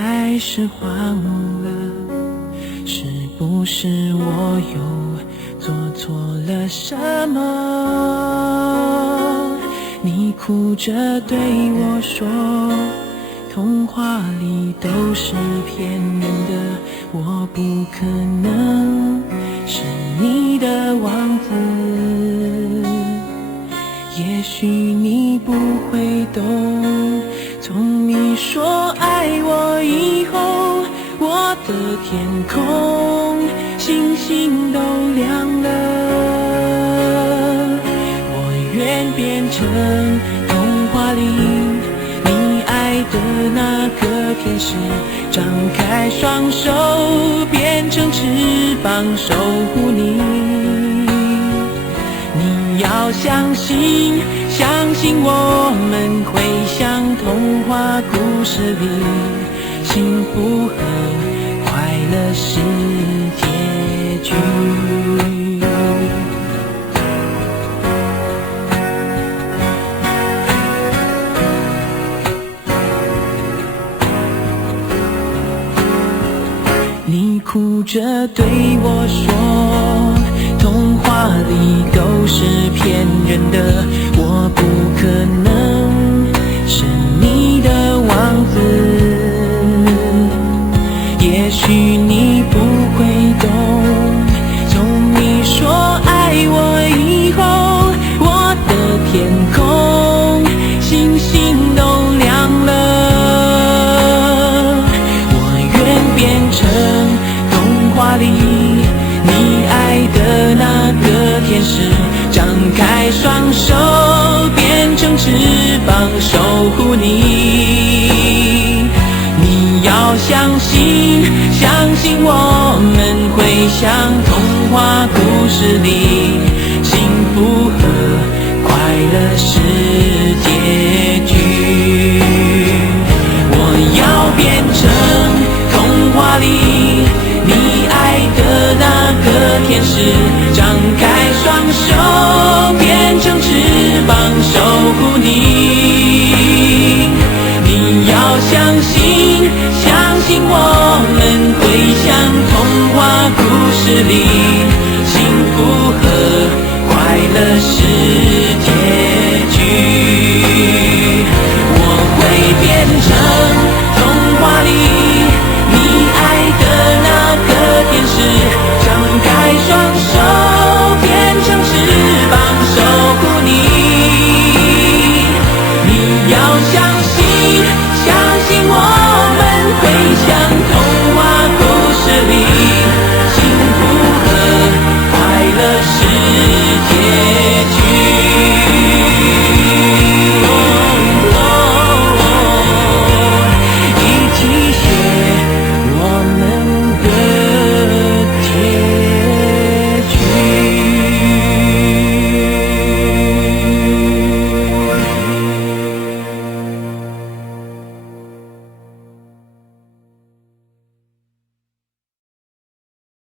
还是忘了，是不是我又做错了什么？你哭着对我说，童话里都是骗人的，我不可能是你的王子。也许你不会懂，从你说爱我以后，我的天空星星都亮了。我愿变成童话里你爱的那个天使，张开双手变成翅膀守护你。你要相信，相信我们会像童话故事里，幸福和快乐是结局。你哭着对我说，童话里都是骗人的，我不可能是你的王子。也许你不会懂，从你说爱我以后，我的天空星星都亮了。我愿变成童话里你爱的那个天使，张开双手变成翅膀守护你。你要相信，相信我们会像童话故事里，幸福和快乐是结局。我要变成童话里你爱的那个天使，张开双手变成翅膀守护你。你要相信，相信我们会像童话故事里，幸福和快乐是结局。我会变成童话里你爱的那个天使，张开双手变成翅膀守护你。你要相信，相信我们会像